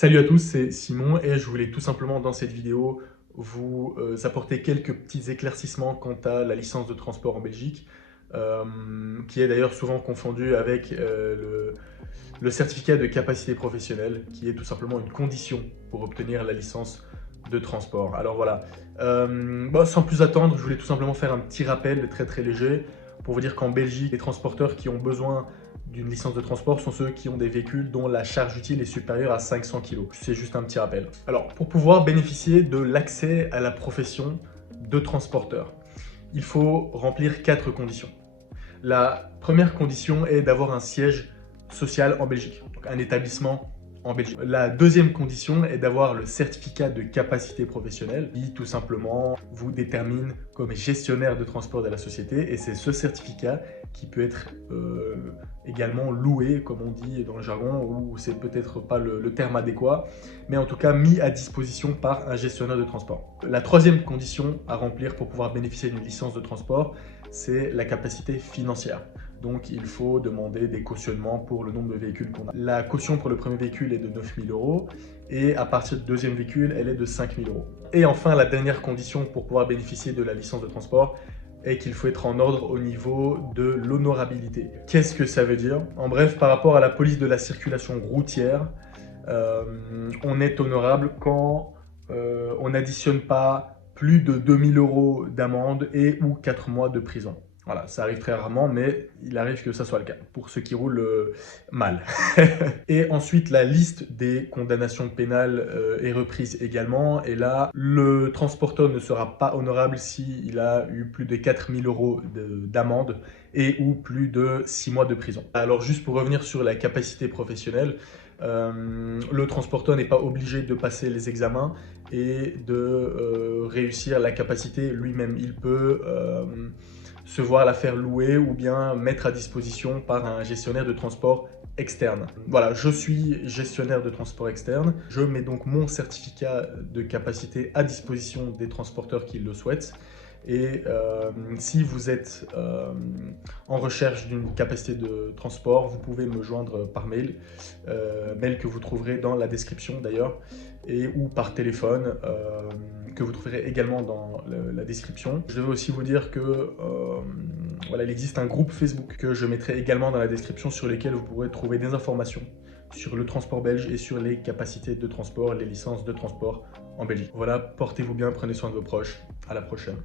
Salut à tous, c'est Simon et je voulais tout simplement dans cette vidéo vous apporter quelques petits éclaircissements quant à la licence de transport en Belgique, qui est d'ailleurs souvent confondue avec le certificat de capacité professionnelle, qui est tout simplement une condition pour obtenir la licence de transport. Alors voilà, sans plus attendre, je voulais tout simplement faire un petit rappel très léger pour vous dire qu'en Belgique, les transporteurs qui ont besoin d'une licence de transport sont ceux qui ont des véhicules dont la charge utile est supérieure à 500 kg. C'est juste un petit rappel. Alors, pour pouvoir bénéficier de l'accès à la profession de transporteur, il faut remplir 4 conditions. La première condition est d'avoir un siège social en Belgique, donc un établissement en Belgique. La deuxième condition est d'avoir le certificat de capacité professionnelle qui tout simplement vous détermine comme gestionnaire de transport de la société, et c'est ce certificat qui peut être également loué, comme on dit dans le jargon, ou c'est peut-être pas le terme adéquat, mais en tout cas mis à disposition par un gestionnaire de transport. La troisième condition à remplir pour pouvoir bénéficier d'une licence de transport, c'est la capacité financière. Donc il faut demander des cautionnements pour le nombre de véhicules qu'on a. La caution pour le premier véhicule est de 9 000 € et à partir du deuxième véhicule, elle est de 5 000 €. Et enfin, la dernière condition pour pouvoir bénéficier de la licence de transport est qu'il faut être en ordre au niveau de l'honorabilité. Qu'est-ce que ça veut dire? En bref, par rapport à la police de la circulation routière, on est honorable quand on n'additionne pas plus de 2 000 € d'amende et ou 4 mois de prison. Voilà, ça arrive très rarement, mais il arrive que ça soit le cas, pour ceux qui roulent mal. Et ensuite, la liste des condamnations pénales est reprise également. Et là, le transporteur ne sera pas honorable s'il a eu plus de 4 000 € d'amende et ou plus de 6 mois de prison. Alors juste pour revenir sur la capacité professionnelle, le transporteur n'est pas obligé de passer les examens et de réussir la capacité lui-même. Il peut se voir la faire louer ou bien mettre à disposition par un gestionnaire de transport externe. Voilà, je suis gestionnaire de transport externe. Je mets donc mon certificat de capacité à disposition des transporteurs qui le souhaitent. Et si vous êtes en recherche d'une capacité de transport, vous pouvez me joindre par mail, mail que vous trouverez dans la description d'ailleurs, et ou par téléphone, que vous trouverez également dans la description. Je vais aussi vous dire que voilà, il existe un groupe Facebook que je mettrai également dans la description, sur lequel vous pourrez trouver des informations sur le transport belge et sur les capacités de transport, les licences de transport en Belgique. Voilà, portez-vous bien, prenez soin de vos proches. À la prochaine.